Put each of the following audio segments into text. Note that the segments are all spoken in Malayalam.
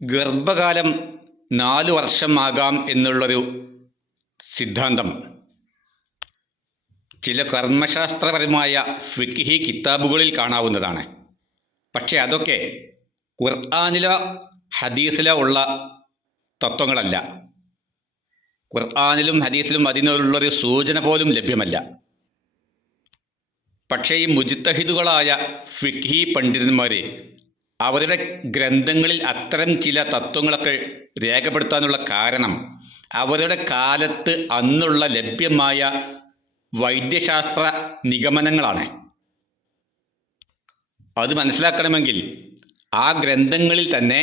ഗർഭകാലം 4 വർഷമാകാം എന്നുള്ളൊരു സിദ്ധാന്തം ചില കർമ്മശാസ്ത്രപരമായ ഫിഖ്ഹി കിതാബുകളിൽ കാണാവുന്നതാണ്. പക്ഷേ അതൊക്കെ ഖുർആനിലോ ഹദീസിലോ ഉള്ള തത്വങ്ങളല്ല. ഖുർആനിലും ഹദീസിലും അതിനുള്ളൊരു സൂചന പോലും ലഭ്യമല്ല. പക്ഷേ ഈ മുജ്തഹിദുകളായ ഫിഖ്ഹി പണ്ഡിതന്മാർ അവരുടെ ഗ്രന്ഥങ്ങളിൽ അത്തരം ചില തത്വങ്ങളൊക്കെ രേഖപ്പെടുത്താനുള്ള കാരണം അവരുടെ കാലത്ത് അന്നുള്ള ലഭ്യമായ വൈദ്യശാസ്ത്ര നിഗമനങ്ങളാണ്. അത് മനസ്സിലാക്കണമെങ്കിൽ ആ ഗ്രന്ഥങ്ങളിൽ തന്നെ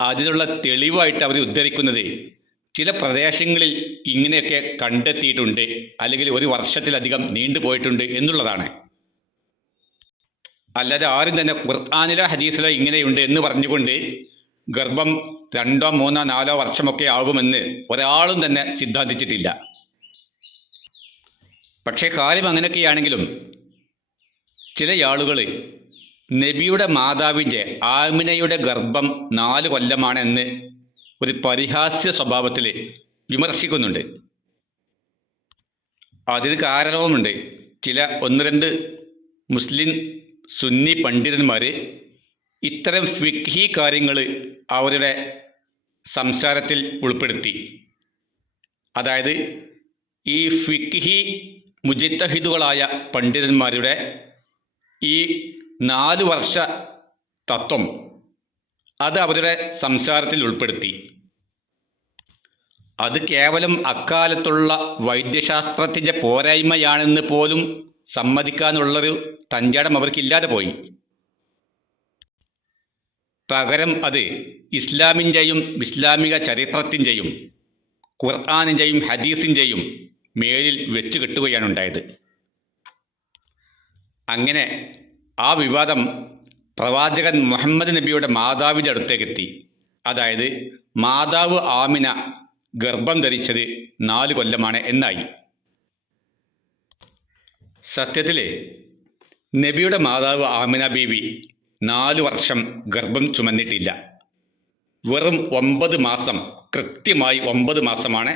അതിനുള്ള തെളിവായിട്ട് അവർ ഉദ്ധരിക്കുന്നത് ചില പ്രദേശങ്ങളിൽ ഇങ്ങനെയൊക്കെ കണ്ടെത്തിയിട്ടുണ്ട്, അല്ലെങ്കിൽ ഒരു വർഷത്തിലധികം നീണ്ടുപോയിട്ടുണ്ട് എന്നുള്ളതാണ്. അല്ലാതെ ആരും തന്നെ ഖുർആനിലോ ഹദീസിലോ ഇങ്ങനെയുണ്ട് എന്ന് പറഞ്ഞുകൊണ്ട് ഗർഭം 2, 3, 4 വർഷമൊക്കെ ആകുമെന്ന് ഒരാളും തന്നെ സിദ്ധാന്തിച്ചിട്ടില്ല. പക്ഷേ കാര്യം അങ്ങനെയൊക്കെയാണെങ്കിലും ചില ആളുകൾ നബിയുടെ മാതാവിൻ്റെ ആമിനയുടെ ഗർഭം 4 കൊല്ലമാണെന്ന് ഒരു പരിഹാസ്യ സ്വഭാവത്തിൽ വിമർശിക്കുന്നുണ്ട്. അതിന് കാരണവുമുണ്ട്. ചില 1-2 മുസ്ലിം സുന്നി പണ്ഡിതന്മാർ ഇത്തരം ഫിഖ്ഹി കാര്യങ്ങൾ അവരുടെ സംസാരത്തിൽ ഉൾപ്പെടുത്തി. അതായത് ഈ ഫിഖ്ഹി മുജ്തഹിദുകളായ പണ്ഡിതന്മാരുടെ ഈ 4 വർഷ തത്വം അത് അവരുടെ സംസാരത്തിൽ ഉൾപ്പെടുത്തി. അത് കേവലം അക്കാലത്തുള്ള വൈദ്യശാസ്ത്രത്തിൻ്റെ പോരായ്മയാണെന്ന് പോലും സമ്മതിക്കാനുള്ളൊരു തഞ്ചാടം അവർക്കില്ലാതെ പോയി. പകരം അത് ഇസ്ലാമിൻ്റെയും ഇസ്ലാമിക ചരിത്രത്തിൻ്റെയും ഖുർആനിൻ്റെയും ഹദീസിൻ്റെയും മേലിൽ വെച്ച് കെട്ടുകയാണ് ഉണ്ടായത്. അങ്ങനെ ആ വിവാദം പ്രവാചകൻ മുഹമ്മദ് നബിയുടെ മാതാവിൻ്റെ അടുത്തേക്കെത്തി. അതായത് മാതാവ് ആമിന ഗർഭം ധരിച്ചത് 4 കൊല്ലമാണ് എന്നായി. സത്യത്തിൽ നബിയുടെ മാതാവ് ആമിന ബീവി 4 വർഷം ഗർഭം ചുമന്നിട്ടില്ല. വെറും 9 മാസം, കൃത്യമായി 9 മാസമാണ്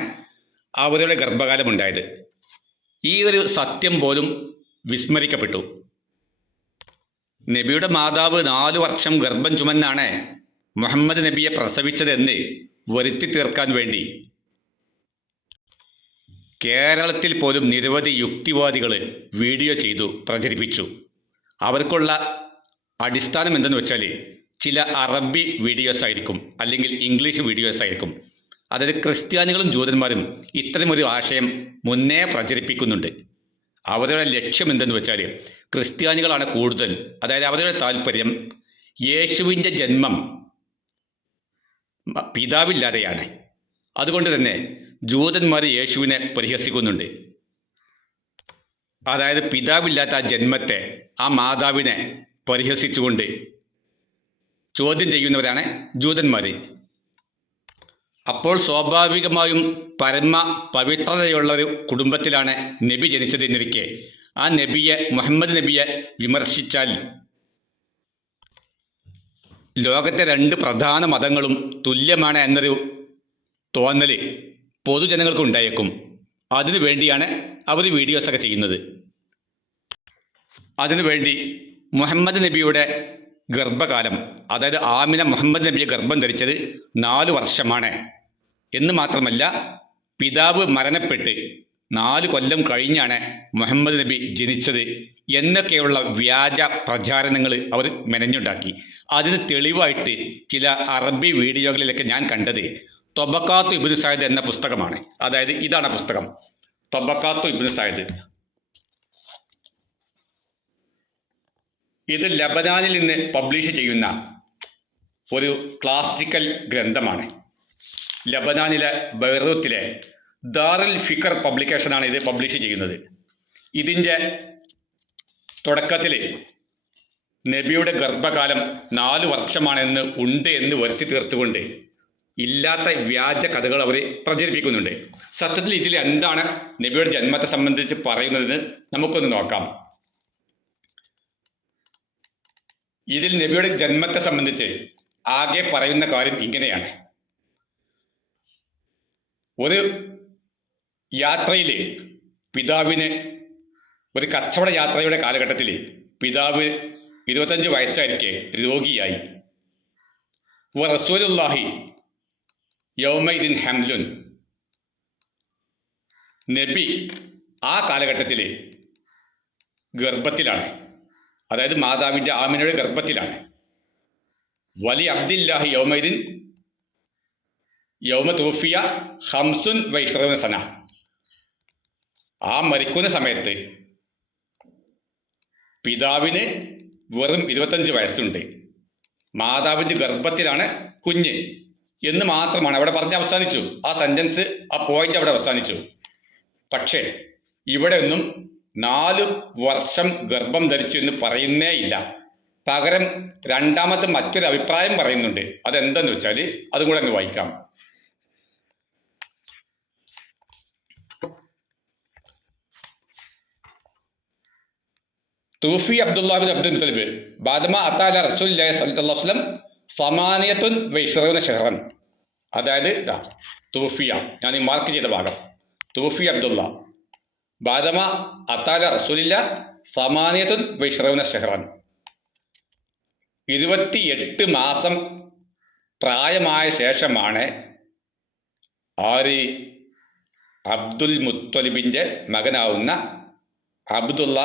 അവരുടെ ഗർഭകാലമുണ്ടായത്. ഈ ഒരു സത്യം പോലും വിസ്മരിക്കപ്പെട്ടു. നബിയുടെ മാതാവ് 4 വർഷം ഗർഭം ചുമന്നാണ് മുഹമ്മദ് നബിയെ പ്രസവിച്ചതെന്ന് വരുത്തി തീർക്കാൻ വേണ്ടി കേരളത്തിൽ പോലും നിരവധി യുക്തിവാദികൾ വീഡിയോ ചെയ്തു പ്രചരിപ്പിച്ചു. അവർക്കുള്ള അടിസ്ഥാനം എന്തെന്ന് വെച്ചാൽ ചില അറബി വീഡിയോസ് ആയിരിക്കും, അല്ലെങ്കിൽ ഇംഗ്ലീഷ് വീഡിയോസ് ആയിരിക്കും. അതായത് ക്രിസ്ത്യാനികളും ജൂതന്മാരും ഇത്തരമൊരു ആശയം മുന്നേ പ്രചരിപ്പിക്കുന്നുണ്ട്. അവരുടെ ലക്ഷ്യം എന്തെന്ന് വെച്ചാൽ ക്രിസ്ത്യാനികളാണ് കൂടുതൽ, അതായത് അവരുടെ താല്പര്യം യേശുവിൻ്റെ ജന്മം പിതാവില്ലാതെയാണ്. അതുകൊണ്ട് തന്നെ ജൂതന്മാർ യേശുവിനെ പരിഹസിക്കുന്നുണ്ട്. അതായത് പിതാവില്ലാത്ത ആ ജന്മത്തെ, ആ മാതാവിനെ പരിഹസിച്ചുകൊണ്ട് ചോദ്യം ചെയ്യുന്നവരാണ് ജൂതന്മാർ. അപ്പോൾ സ്വാഭാവികമായും പരമ പവിത്രതയുള്ളൊരു കുടുംബത്തിലാണ് നബി ജനിച്ചതെന്നിരിക്കെ ആ നബിയെ, മുഹമ്മദ് നബിയെ വിമർശിച്ചാൽ ലോകത്തെ 2 പ്രധാന മതങ്ങളും തുല്യമാണ് എന്നൊരു തോന്നൽ പൊതുജനങ്ങൾക്ക് ഉണ്ടായേക്കും. അതിനു വേണ്ടിയാണ് അവർ വീഡിയോസൊക്കെ ചെയ്യുന്നത്. അതിനുവേണ്ടി മുഹമ്മദ് നബിയുടെ ഗർഭകാലം, അതായത് ആമിന മുഹമ്മദ് നബിയെ ഗർഭം ധരിച്ചത് 4 വർഷമാണ് എന്ന് മാത്രമല്ല, പിതാവ് മരണപ്പെട്ട് 4 കൊല്ലം കഴിഞ്ഞാണ് മുഹമ്മദ് നബി ജനിച്ചത് എന്നൊക്കെയുള്ള വ്യാജ പ്രചാരണങ്ങൾ അവർ മെനഞ്ഞുണ്ടാക്കി. അതിന് തെളിവായിട്ട് ചില അറബി വീഡിയോകളിലൊക്കെ ഞാൻ കണ്ടത് തൊബക്കാത്തു ഇബ്നു സഅദ് എന്ന പുസ്തകമാണ്. അതായത് ഇതാണ് പുസ്തകം, തൊബക്കാത്തു ഇബ്നു സഅദ്. ഇത് ലബനാനിൽ നിന്ന് പബ്ലിഷ് ചെയ്യുന്ന ഒരു ക്ലാസിക്കൽ ഗ്രന്ഥമാണ്. ലബനാനിലെ ബെയ്റൂത്തിലെ ദാറുൽ ഫിക്കർ പബ്ലിക്കേഷനാണ് ഇത് പബ്ലിഷ് ചെയ്യുന്നത്. ഇതിൻ്റെ തുടക്കത്തിൽ നബിയുടെ ഗർഭകാലം 4 വർഷമാണെന്ന് ഉണ്ട് എന്ന് വരുത്തി തീർത്തുകൊണ്ട് ഇല്ലാത്ത വ്യാജ കഥകൾ അവർ പ്രചരിപ്പിക്കുന്നുണ്ട്. സത്യത്തിൽ ഇതിൽ എന്താണ് നബിയുടെ ജന്മത്തെ സംബന്ധിച്ച് പറയുന്നതെന്ന് നമുക്കൊന്ന് നോക്കാം. ഇതിൽ നബിയുടെ ജന്മത്തെ സംബന്ധിച്ച് ആകെ പറയുന്ന കാര്യം ഇങ്ങനെയാണ്. ഒരു യാത്രയിൽ പിതാവിന്, ഒരു കച്ചവട യാത്രയുടെ കാലഘട്ടത്തിൽ പിതാവ് 25 വയസ്സായിരിക്കെ രോഗിയായി. റസൂലുള്ളാഹി യൗമൈദിൻ ഹംലുൻ, നബി ആ കാലഘട്ടത്തിൽ ഗർഭത്തിലാണ്, അതായത് മാതാവിൻ്റെ ആമിനയുടെ ഗർഭത്തിലാണ്. വലി അബ്ദില്ലാഹി യൗമൈദിൻ യൗമ തൂഫിയ ഹംസുൻ വൈഷ്റൂന സന. ആ മരിക്കുന്ന സമയത്ത് പിതാവിന് വെറും 25 വയസ്സുണ്ട്, മാതാവിൻ്റെ ഗർഭത്തിലാണ് കുഞ്ഞ് എന്ന് മാത്രമാണ് അവിടെ പറഞ്ഞ് അവസാനിച്ചു. ആ സെൻറ്റൻസ്, ആ പോയിന്റ് അവിടെ അവസാനിച്ചു. പക്ഷേ ഇവിടെ ഒന്നും 4 വർഷം ഗർഭം ധരിച്ചു എന്ന് പറയുന്നേ ഇല്ല. പകരം രണ്ടാമത്തെ മറ്റൊരു അഭിപ്രായം പറയുന്നുണ്ട്. അതെന്തെന്ന് വെച്ചാൽ അതും കൂടെ അങ്ങ് വായിക്കാം. തൂഫി അബ്ദുല്ലാഹ് ബിൻ അബ്ദുൽ മുത്തലിബ് ബാദമ അത്താല റസൂലുള്ളാഹി സ്വല്ലല്ലാഹു അലൈഹി വസല്ലം സമാനിയത്തുൻ വഇശ്റൂന ശഹറൻ. അതായത് തൂഫിയ, ഞാൻ ഈ മാർക്ക് ചെയ്ത ഭാഗം, തൂഫി അബ്ദുല്ല ബാദമ അത്താല റസൂലുള്ളാഹി സമാനിയത്തുൻ വഇശ്റൂന ശഹറൻ. 28 മാസം പ്രായമായ ശേഷമാണ് ആര്, അബ്ദുൽ മുത്തലിബിൻ്റെ മകനാവുന്ന അബ്ദുള്ള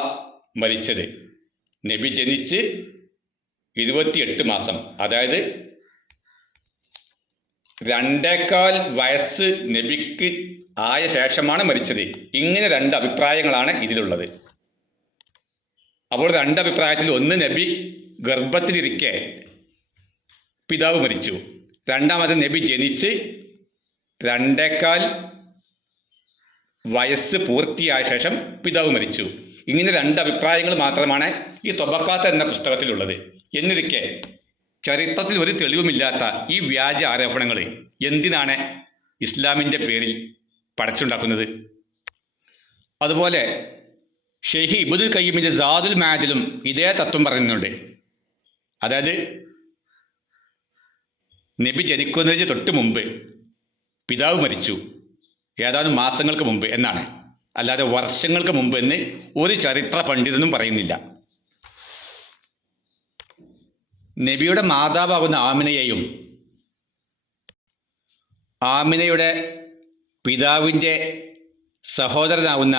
മരിച്ചത്. നബി ജനിച്ച് 28 മാസം, അതായത് 2.25 വയസ്സ് നബിക്ക് ആയ ശേഷമാണ് മരിച്ചത്. ഇങ്ങനെ 2 അഭിപ്രായങ്ങളാണ് ഇതിലുള്ളത്. അപ്പോൾ 2 അഭിപ്രായത്തിൽ ഒന്ന്, നബി ഗർഭത്തിലിരിക്കെ പിതാവ് മരിച്ചു. രണ്ടാമത് നബി ജനിച്ച് 2.25 വയസ്സ് പൂർത്തിയായ ശേഷം പിതാവ് മരിച്ചു. ഇങ്ങനെ 2 അഭിപ്രായങ്ങൾ മാത്രമാണ് ഈ തൊബക്കാത്ത് എന്ന പുസ്തകത്തിലുള്ളത്. എന്നിരിക്കെ ചരിത്രത്തിൽ ഒരു തെളിവുമില്ലാത്ത ഈ വ്യാജ ആരോപണങ്ങൾ എന്തിനാണ് ഇസ്ലാമിൻ്റെ പേരിൽ പടച്ചുണ്ടാക്കുന്നത്? അതുപോലെ ഷെയ്ഖ് ഇബ്നുൽ ഖയ്യിമിൻ്റെ സാദുൽ മആദിലും ഇതേ തത്വം പറയുന്നുണ്ട്. അതായത് നബി ജനിക്കുന്നതിന് തൊട്ട് മുമ്പ് പിതാവ് മരിച്ചു, ഏതാനും മാസങ്ങൾക്ക് മുമ്പ് എന്നാണ്, അല്ലാതെ വർഷങ്ങൾക്ക് മുമ്പ് എന്ന് ഒരു ചരിത്ര പണ്ഡിതനും പറയുന്നില്ല. നബിയുടെ മാതാവാകുന്ന ആമിനയെയും ആമിനയുടെ പിതാവിൻ്റെ സഹോദരനാവുന്ന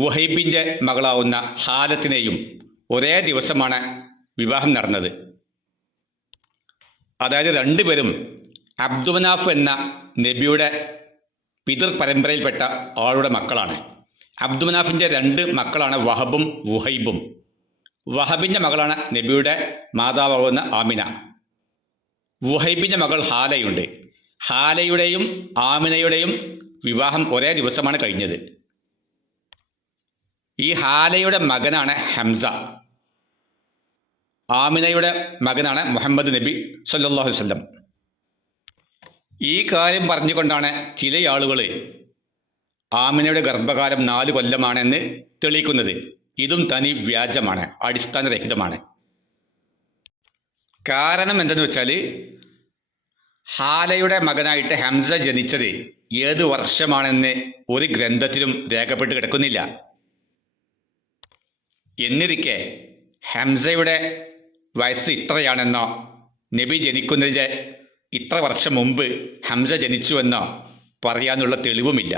വുഹൈബിൻ്റെ മകളാവുന്ന ഹാലത്തിനെയും ഒരേ ദിവസമാണ് വിവാഹം നടന്നത്. അതായത് 2 പേരും അബ്ദുമനാഫ് എന്ന നബിയുടെ പിതൃ പരമ്പരയിൽപ്പെട്ട ആളുടെ മക്കളാണ്. അബ്ദുമനാഫിൻ്റെ 2 മക്കളാണ് വഹബും വുഹൈബും. വഹബിൻ്റെ മകളാണ് നബിയുടെ മാതാവാകുന്ന ആമിന. വുഹൈബിൻ്റെ മകൾ ഹാലയുണ്ട്. ഹാലയുടെയും ആമിനയുടെയും വിവാഹം ഒരേ ദിവസമാണ് കഴിഞ്ഞത്. ഈ ഹാലയുടെ മകനാണ് ഹംസ, ആമിനയുടെ മകനാണ് മുഹമ്മദ് നബി സല്ലല്ലാഹു അലൈഹി വസല്ലം. ഈ കാര്യം പറഞ്ഞുകൊണ്ടാണ് ചില ആളുകൾ ആമിനയുടെ ഗർഭകാലം 4 കൊല്ലമാണെന്ന് തെളിയിക്കുന്നത്. ഇതും തനി വ്യാജമാണ്, അടിസ്ഥാനരഹിതമാണ്. കാരണം എന്തെന്ന് വെച്ചാൽ ഹാലയുടെ മകനായിട്ട് ഹംസ ജനിച്ചത് ഏത് വർഷമാണെന്ന് ഒരു ഗ്രന്ഥത്തിലും രേഖപ്പെട്ട് കിടക്കുന്നില്ല. എന്നിരിക്കെ ഹംസയുടെ വയസ്സ് ഇത്രയാണെന്നോ നബി ജനിക്കുന്നതിൻ്റെ ഇത്ര വർഷം മുമ്പ് ഹംസ ജനിച്ചുവെന്നോ പറയാനുള്ള തെളിവുമില്ല.